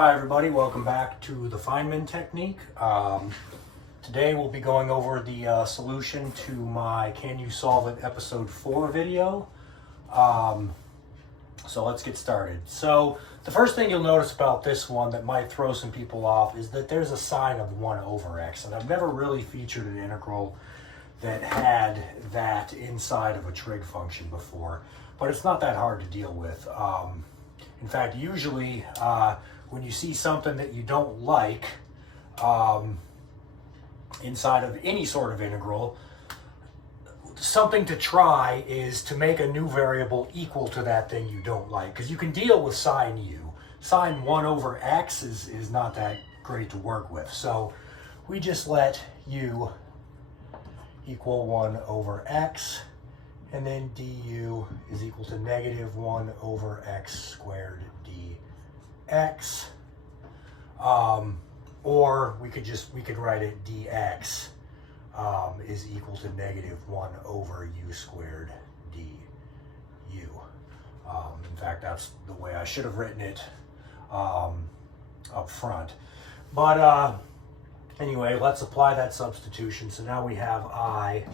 Hi everybody, welcome back to the Feynman technique. Today we'll be going over the solution to my Can You Solve It episode 4 video. So let's get started. So the first thing you'll notice about this one that might throw some people off is that there's a sign of 1 over x, and I've never really featured an integral that had that inside of a trig function before, but it's not that hard to deal with. In fact, usually when you see something that you don't like inside of any sort of integral, something to try is to make a new variable equal to that thing you don't like, because you can deal with sine u. Sine 1 over x is not that great to work with, so we just let u equal 1 over x, and then du is equal to negative 1 over x squared dx. Or we could write it dx is equal to negative 1 over u squared du. In fact, that's the way I should have written it up front. But anyway, let's apply that substitution. So now we have I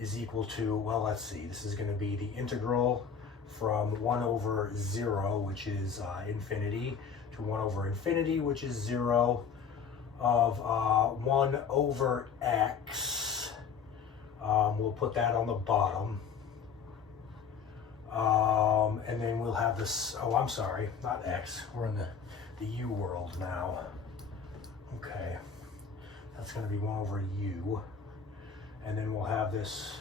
is equal to, well, let's see, this is going to be the integral from 1 over 0, which is infinity, to 1 over infinity, which is 0, of 1 over x. We'll put that on the bottom. And then we'll have this, oh, I'm sorry, not x. We're in the u world now. Okay. That's going to be 1 over u. And then we'll have this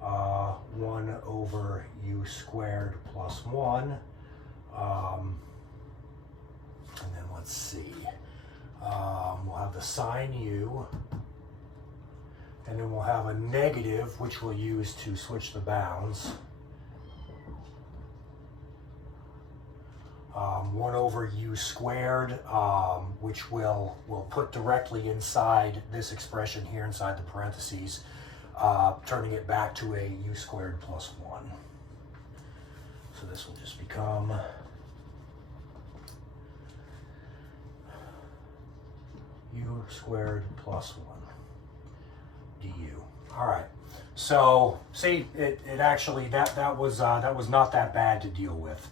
1 over u squared plus 1. And then let's see. We'll have the sine u. And then we'll have a negative, which we'll use to switch the bounds. 1 over u squared, which we'll put directly inside this expression here inside the parentheses, turning it back to a u squared plus 1. So this will just become u squared plus 1 du. All right. So see, it actually that was not that bad to deal with.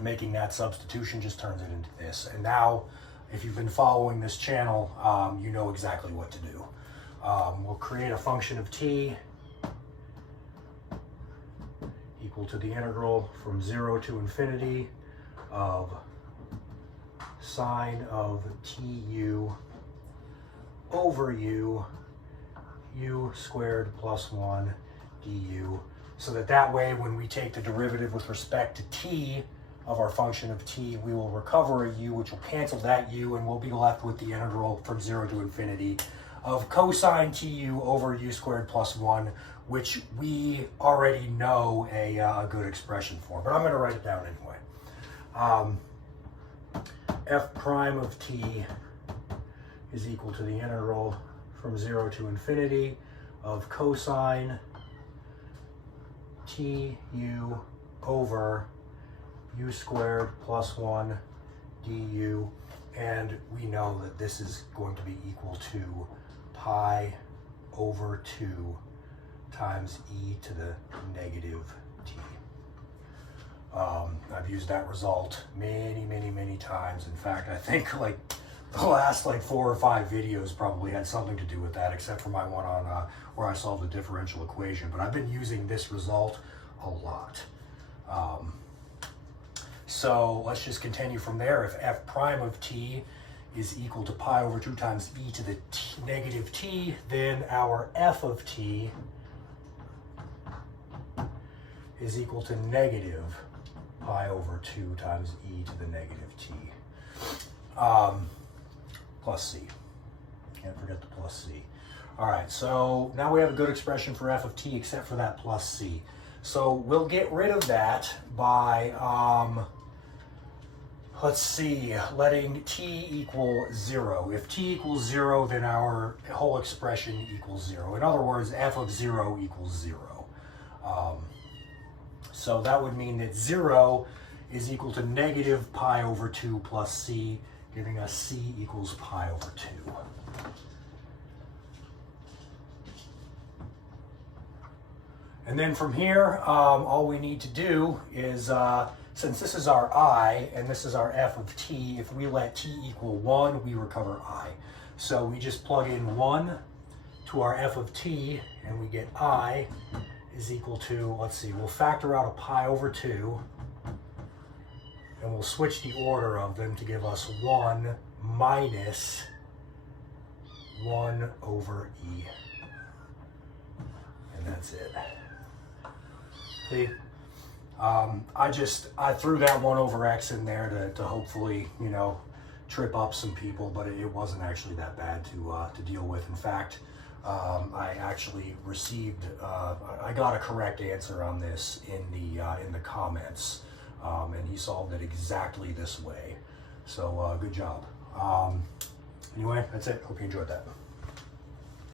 Making that substitution just turns it into this. And now, if you've been following this channel, you know exactly what to do. We'll create a function of t equal to the integral from 0 to infinity of sine of tu over u squared plus 1 du, so that way when we take the derivative with respect to t of our function of t, we will recover a u, which will cancel that u, and we'll be left with the integral from 0 to infinity of cosine tu over u squared plus 1, which we already know a good expression for, but I'm going to write it down anyway. F prime of t is equal to the integral from 0 to infinity of cosine tu over u squared plus 1 du, and we know that this is going to be equal to pi over 2 times e to the negative t. I've used that result many times. In fact, I think like the last 4 or 5 videos probably had something to do with that, except for my one on where I solved a differential equation. But I've been using this result a lot. So let's just continue from there. If f prime of t is equal to pi over 2 times e to the negative t, then our f of t is equal to negative pi over 2 times e to the negative t. Plus c. Can't forget the plus c. All right, so now we have a good expression for f of t except for that plus c. So we'll get rid of that by, let's see, letting t equal 0. If t equals 0, then our whole expression equals 0. In other words, f of 0 equals 0. So that would mean that 0 is equal to negative pi over 2 plus c, giving us c equals pi over 2. And then from here, all we need to do is, since this is our I and this is our f of t, if we let t equal 1, we recover I. So we just plug in 1 to our f of t, and we get I is equal to, let's see, we'll factor out a pi over 2, and we'll switch the order of them to give us 1 minus 1 over e. And that's it. See? I threw that 1 over x in there to hopefully, you know, trip up some people, but it wasn't actually that bad to deal with. In fact, I actually received, I got a correct answer on this in the comments, and he solved it exactly this way. So good job. Anyway, that's it. Hope you enjoyed that.